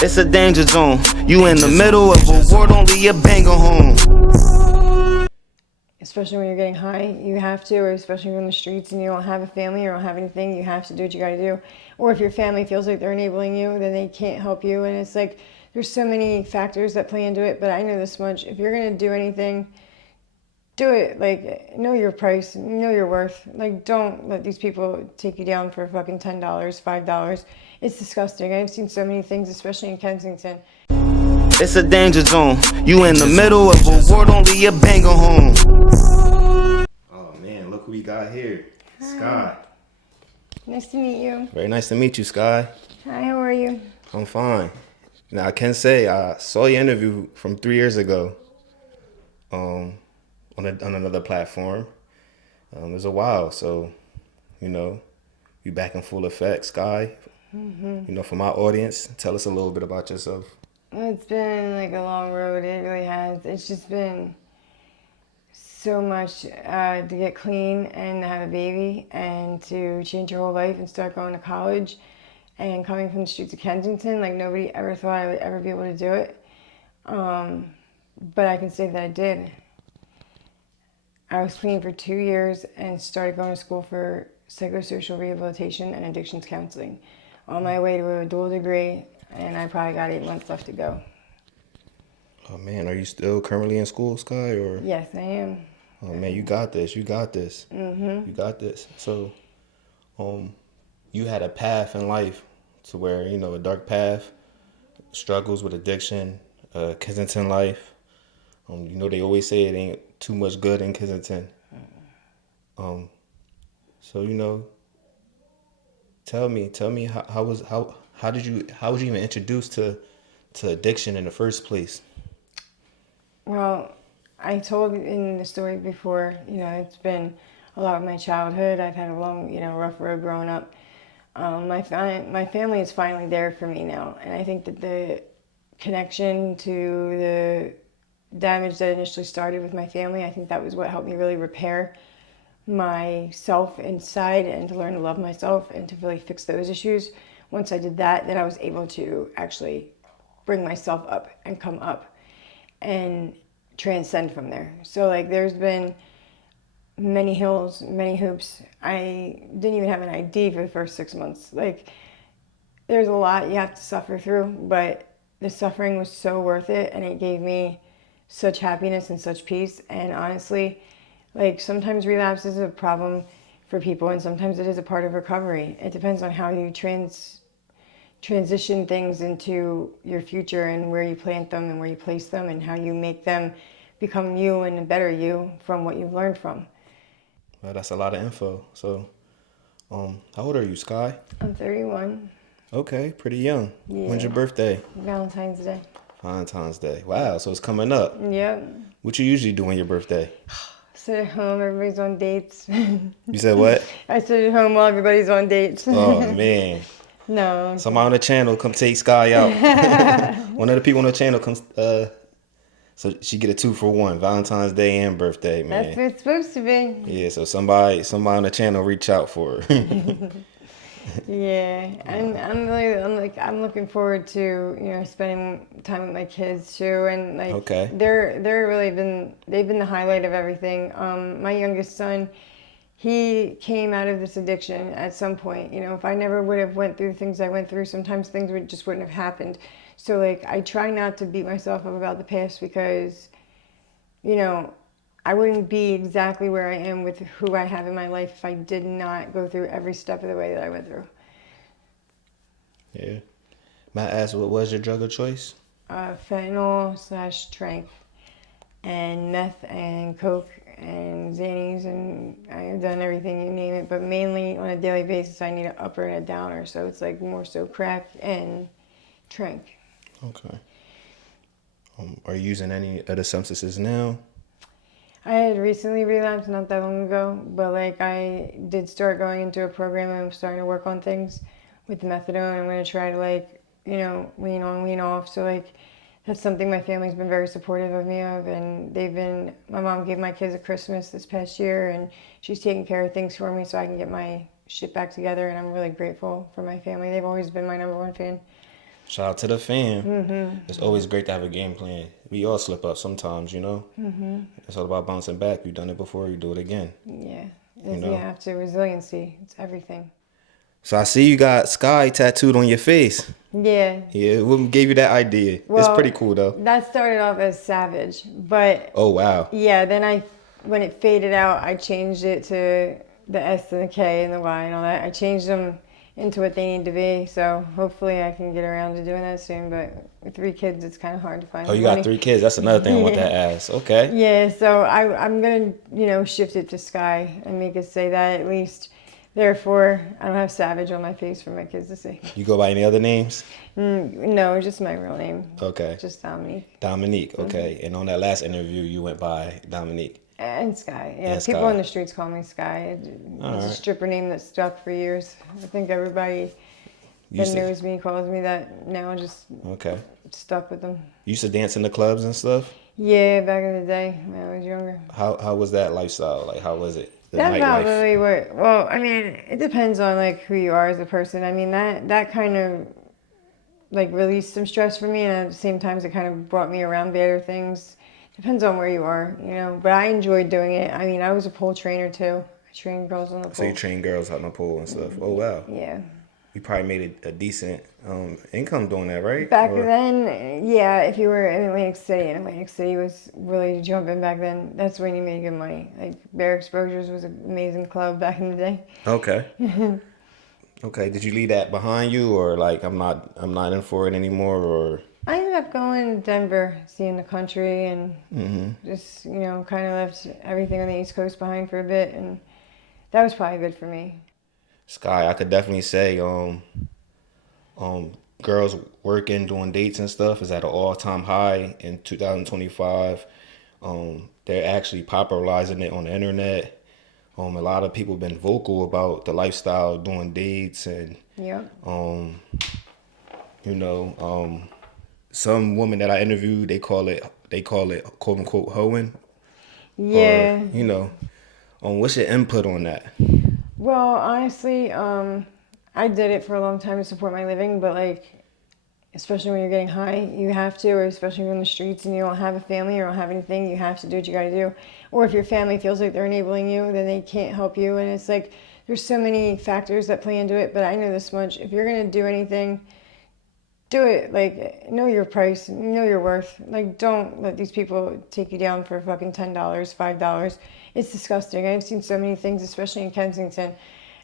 It's a danger zone. You in the middle of a war, don't leave your banger home. Especially when you're getting high, you have to, or especially when you're in the streets and you don't have a family or don't have anything, you have to do what you gotta do. Or if your family feels like they're enabling you, then they can't help you. And it's like, there's so many factors that play into it, but I know this much. If you're gonna do anything, do it. Like, know your price, know your worth. Like, don't let these people take you down for fucking $10, $5. It's disgusting. I've seen so many things, especially in Kensington. It's a danger zone. You in the middle of a war, don't leave your banger home. Oh man, look who we got here. Skye. Nice to meet you. Very nice to meet you, Skye. Hi, how are you? I'm fine. Now I can say I saw your interview from 3 years ago. On another platform. It was a while, so you back in full effect, Skye. For my audience, tell us a little bit about yourself. It's been like a long road. It really has. It's just been so much to get clean and to have a baby and to change your whole life and start going to college and coming from the streets of Kensington. Like, nobody ever thought I would ever be able to do it. But I can say that I did. I was clean for 2 years and started going to school for psychosocial rehabilitation and addictions counseling. On my way to a dual degree, and I probably got 8 months left to go. Oh man, are you still currently in school, Skye? Or Yes, I am. oh man, you got this. You got this. You got this. So, you had a path in life to where a dark path, struggles with addiction, Kensington life. They always say it ain't too much good in Kensington. So tell me how was you even introduced to addiction in the first place? Well, I told in the story before, it's been a lot of my childhood. I've had a long, rough road growing up. My family is finally there for me now, and I think that the connection to the damage that initially started with my family, I think that was what helped me really repair myself inside and to learn to love myself and to really fix those issues. Once I did that, then I was able to actually bring myself up and come up and transcend from there. So like, there's been many hills, many hoops. I didn't even have an ID for the first 6 months. Like, there's a lot you have to suffer through, but the suffering was so worth it, and it gave me such happiness and such peace. And honestly, like, sometimes relapse is a problem for people, and sometimes it is a part of recovery. It depends on how you transition things into your future and where you plant them and where you place them and how you make them become you and a better you from what you've learned from. Well, that's a lot of info. So, how old are you, Skye? I'm 31. Okay, pretty young. Yeah. When's your birthday? Valentine's Day. Valentine's Day. Wow, so it's coming up. Yep. What you usually do on your birthday? Sit at home, everybody's on dates. You said what? I sit at home while everybody's on dates. Oh, man. No. Somebody on the channel come take Skye out. One of the people on the channel comes, so she get a 2-for-1, Valentine's Day and birthday, man. That's what it's supposed to be. Yeah, so somebody on the channel reach out for her. Yeah, I'm looking forward to spending time with my kids too, and like, okay. they've been the highlight of everything. My youngest son, he came out of this addiction at some point. If I never would have went through the things I went through, sometimes things wouldn't have happened. So like, I try not to beat myself up about the past, because I wouldn't be exactly where I am with who I have in my life if I did not go through every step of the way that I went through. Yeah. May I ask, what was your drug of choice? Fentanyl/tranq, and meth and coke and Xannies, and I've done everything, you name it. But mainly on a daily basis, I need an upper and a downer. So it's like more so crack and tranq. Okay. Are you using any other substances now? I had recently relapsed not that long ago, but like, I did start going into a program and I'm starting to work on things with the methadone. I'm going to try to wean on, wean off. So like, that's something my family's been very supportive of me of, and my mom gave my kids a Christmas this past year, and she's taking care of things for me so I can get my shit back together, and I'm really grateful for my family. They've always been my #1 fan. Shout out to the fam. It's always great to have a game plan. We all slip up sometimes, you know. It's all about bouncing back. You've done it before, you do it again. Yeah. You You know? have to. Resiliency. It's everything. So I see you got Skye tattooed on your face. Yeah. Yeah, what gave you that idea? It's Well, pretty cool though. That started off as Savage, but Oh wow. yeah, then when it faded out, I changed it to the S and the K and the Y and all that. I changed them into what they need to be. So hopefully I can get around to doing that soon. But with 3 kids, it's kind of hard to find. Oh, you money. got 3 kids. That's another thing I want to ask. Okay. Yeah, so I'm gonna shift it to Skye and make it say that at least. Therefore, I don't have Savage on my face for my kids to see. You go by any other names? No, just my real name. Okay. Just Dominique. Dominique. Okay. And on that last interview, you went by Dominique. And Skye. Yeah, And people Skye. on the streets call me Skye. It's a right. stripper name that stuck for years. I think everybody that Used to- knows me calls me that now. Just Okay. stuck with them. You used to dance in the clubs and stuff? Yeah, back in the day when I was younger. How was that lifestyle? Like, how was it? The That nightlife? probably what. Well, I mean, it depends on like who you are as a person. I mean, that kind of like released some stress for me, and at the same time, it kind of brought me around better things. Depends on where you are, you know. But I enjoyed doing it. I mean, I was a pole trainer too. I trained girls on the pole. So you train girls out in the pool and stuff. Oh wow. Yeah. You probably made a decent income doing that, right? Back Or- then, yeah, if you were in Atlantic City, and Atlantic City was really jumping back then, that's when you made good money. Like, Bear Exposures was an amazing club back in the day. Okay. Okay. Did you leave that behind you, or like I'm not in for it anymore, or? I ended up going to Denver, seeing the country, and just, kind of left everything on the East Coast behind for a bit, and that was probably good for me. Skye, I could definitely say, girls working, doing dates and stuff is at an all-time high in 2025. They're actually popularizing it on the internet. A lot of people have been vocal about the lifestyle, doing dates, and Yep. some women that I interviewed, they call it quote unquote hoeing. Yeah. Or, what's your input on that? Well, honestly, I did it for a long time to support my living, but like, especially when you're getting high, you have to, or especially when you're in the streets and you don't have a family or don't have anything, you have to do what you gotta do. Or if your family feels like they're enabling you, then they can't help you. And it's like, there's so many factors that play into it, but I know this much. If you're gonna do anything, do it. Like, know your price, know your worth. Like, don't let these people take you down for fucking $10, $5. It's disgusting. I've seen so many things, especially in Kensington,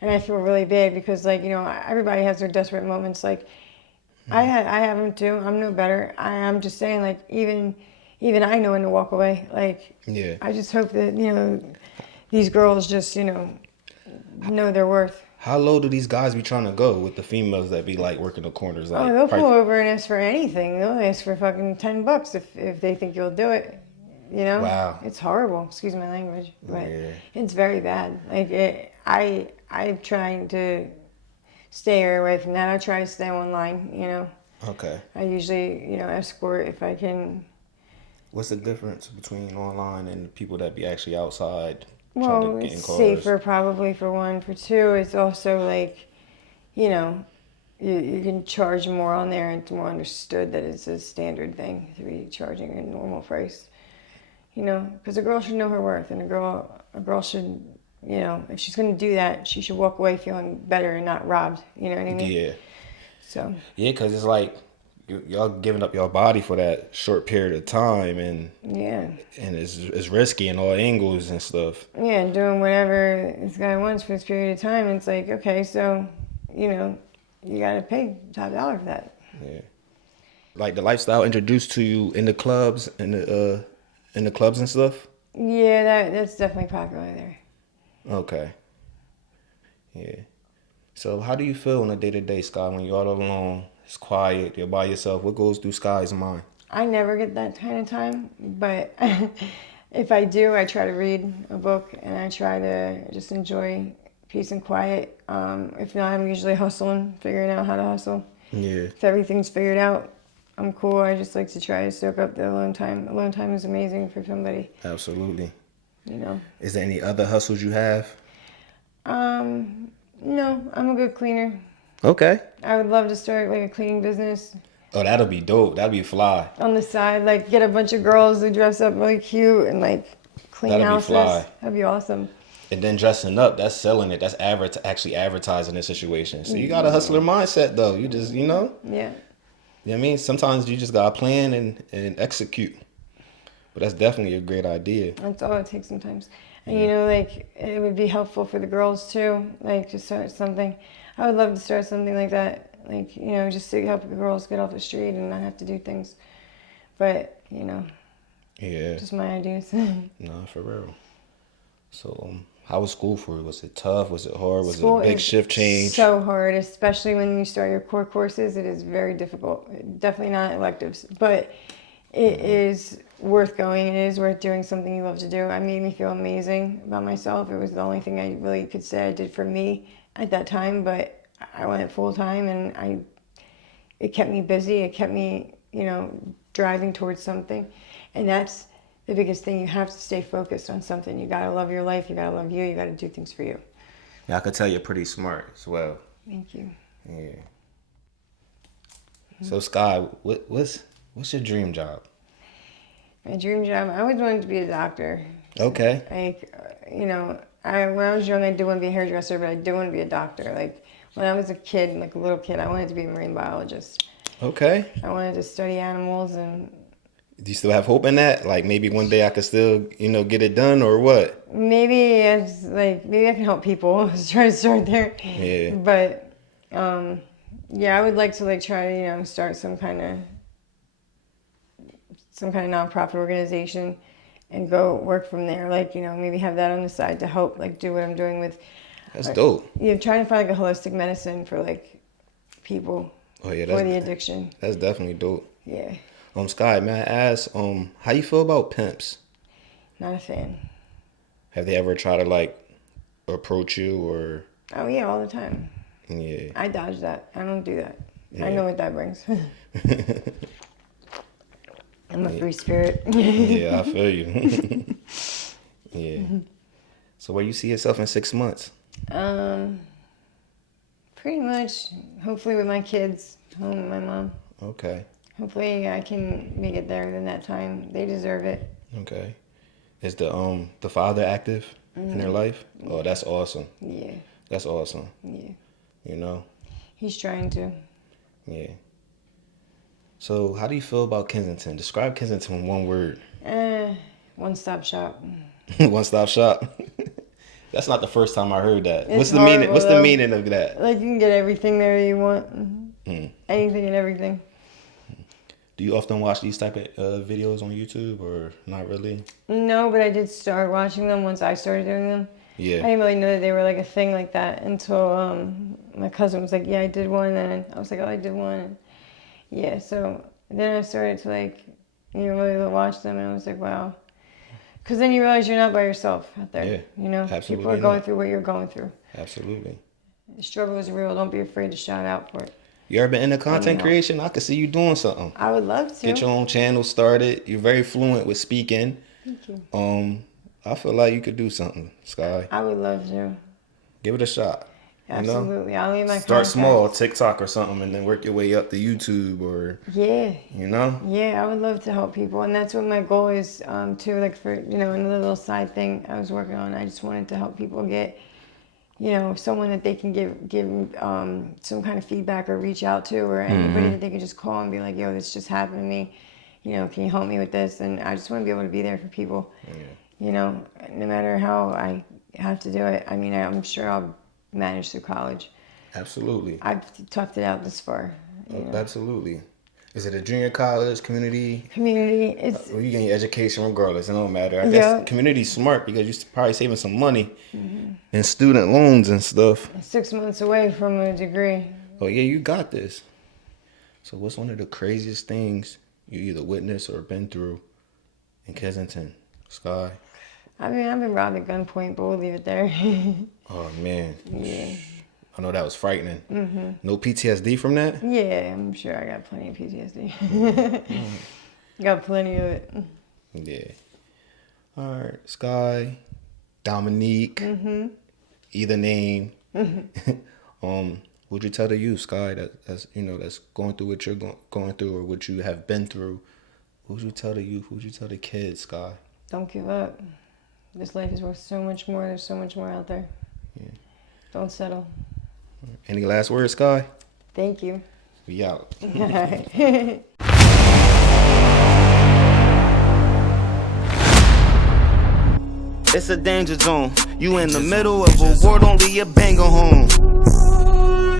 and I feel really bad because, like, everybody has their desperate moments. Like, I have them too. I'm no better. I'm just saying, like, even I know when to walk away. Like, Yeah. I just hope that these girls just know their worth. How low do these guys be trying to go with the females that be like working the corners? Like, Oh, they'll pull over and ask for anything. They'll ask for fucking $10 if they think you'll do it. Wow. It's horrible. Excuse my language, but Yeah. it's very bad. Like I'm trying to stay away from that. I try to stay online. Okay. I usually escort if I can. What's the difference between online and the people that be actually outside trying Well, to get in it's cars? safer probably for one. For two, it's also like, you can charge more on there. It's more understood that it's a standard thing to be charging a normal price. Because a girl should know her worth, and a girl should, if she's going to do that, she should walk away feeling better and not robbed. You know what I mean? Yeah. So. Yeah, because it's like y'all giving up your body for that short period of time, and Yeah. and it's risky in all angles and stuff. Yeah, and doing whatever this guy wants for this period of time. It's like, okay, so, you got to pay top dollar for that. Yeah. Like the lifestyle introduced to you in the clubs and the clubs and stuff. Yeah, that's definitely popular there. Okay. Yeah. So how do you feel on a day-to-day, Skye, when you're all alone, it's quiet, you're by yourself? What goes through Skye's mind? I never get that kind of time, but if I do, I try to read a book and I try to just enjoy peace and quiet. If not, I'm usually hustling, figuring out how to hustle. Yeah. If everything's figured out, I'm cool. I just like to try to soak up the alone time. Alone time is amazing for somebody, Absolutely. Is there any other hustles you have? No, I'm a good cleaner. Okay. I would love to start like a cleaning business. Oh, that'll be dope. That'll be fly. on the side. Like get a bunch of girls who dress up really cute and like clean That'll be houses. fly. That'd be awesome. And then dressing up, that's selling it. That's actually advertising the situation. So you got a hustler mindset, though. You just, Yeah. You know what I mean? Sometimes you just got to plan and execute. But that's definitely a great idea. That's all it takes sometimes. And you know, like it would be helpful for the girls too, like to start something. I would love to start something like that, like you know, just to help the girls get off the street and not have to do things. But you know, Yeah. just my ideas. Nah, for real. So, how was school for you? Was it tough? Was it hard? Was School it a big is shift change? So hard, especially when you start your core courses. It is very difficult. Definitely not electives, but it is worth going. It is worth doing something you love to do. It made me feel amazing about myself. It was the only thing I really could say I did for me at that time, but I went full time and it kept me busy. It kept me, you know, driving towards something. And that's the biggest thing. You have to stay focused on something. You got to love your life. You got to love you. You got to do things for you. Yeah, I could tell you're pretty smart as well. Thank you. Yeah. So, Skye, what's your dream job? My dream job, I always wanted to be a doctor. Okay. Like, you know, when I was young, I did want to be a hairdresser, but I did want to be a doctor. Like, when I was a kid, like a little kid, I wanted to be a marine biologist. Okay. I wanted to study animals and... Do you still have hope in that? Like maybe one day I could still, get it done or what? Maybe maybe I can help people. I was trying to start there. Yeah. But, yeah, I would like to try to, start some kind of nonprofit organization and go work from there. Maybe have that on the side to help, do what I'm doing with. That's dope. Trying to find a holistic medicine for people. Oh yeah, for the addiction. That's definitely dope. Yeah. Skye, may I ask, how you feel about pimps? Not a fan. Have they ever tried to approach you or? Oh yeah, all the time. Yeah. I dodge that. I don't do that. Yeah. I know what that brings. I'm a free spirit. Yeah, I feel you. Yeah. So where you see yourself in 6 months? Pretty much, hopefully with my kids, home with my mom. Okay. Hopefully I can make it there in that time. They deserve it. Okay. Is the father active in their life? Oh, that's awesome. Yeah. That's awesome. Yeah. He's trying to. Yeah. So how do you feel about Kensington? Describe Kensington in one word. One-stop shop. One-stop shop. That's not the first time I heard that. It's What's the meaning? What's horrible, the meaning of that? You can get everything there you want. Anything and everything. Do you often watch these type of videos on YouTube or not really? No, but I did start watching them once I started doing them. Yeah. I didn't really know that they were a thing like that until my cousin was like, yeah, I did one. And I was like, oh, I did one. And yeah, so then I started to really watch them. And I was like, wow. Because then you realize you're not by yourself out there. Yeah, absolutely people are going through what you're going through. Absolutely. The struggle is real. Don't be afraid to shout out for it. You ever been into content creation? I could see you doing something. I would love to. Get your own channel started. You're very fluent with speaking. Thank you. I feel like you could do something, Skye. I would love to. Give it a shot. Absolutely. I'll leave my Start contacts. small, TikTok or something, and then work your way up to YouTube or. Yeah. Yeah, I would love to help people, and that's what my goal is too. For another little side thing I was working on. I just wanted to help people get, someone that they can give some kind of feedback or reach out to, or anybody that they can just call and be like, yo, this just happened to me. Can you help me with this? And I just want to be able to be there for people. Yeah. No matter how I have to do it. I mean, I'm sure I'll manage through college. Absolutely. I've toughed it out this far. Absolutely. Is it a junior college, community? Community. It's Well, you get your education regardless. It don't matter. I guess community's smart because you're probably saving some money in student loans and stuff. 6 months away from a degree. Oh, yeah, you got this. So what's one of the craziest things you either witnessed or been through in Kensington, Skye? I mean, I've been robbed at gunpoint, but we'll leave it there. Oh, man. Yeah. I know that was frightening. No PTSD from that? Yeah, I'm sure I got plenty of PTSD. Got plenty of it. Yeah. All right. Skye, Dominique, either name. would you tell the youth, Skye, that's that's going through what you're going through or what you have been through? What would you tell the youth? What would you tell the kids, Skye? Don't give up. This life is worth so much more. There's so much more out there. Yeah. Don't settle. Any last words, Skye? Thank you. We out. All right. It's a danger zone. You in the middle of a war, don't leave your banger home.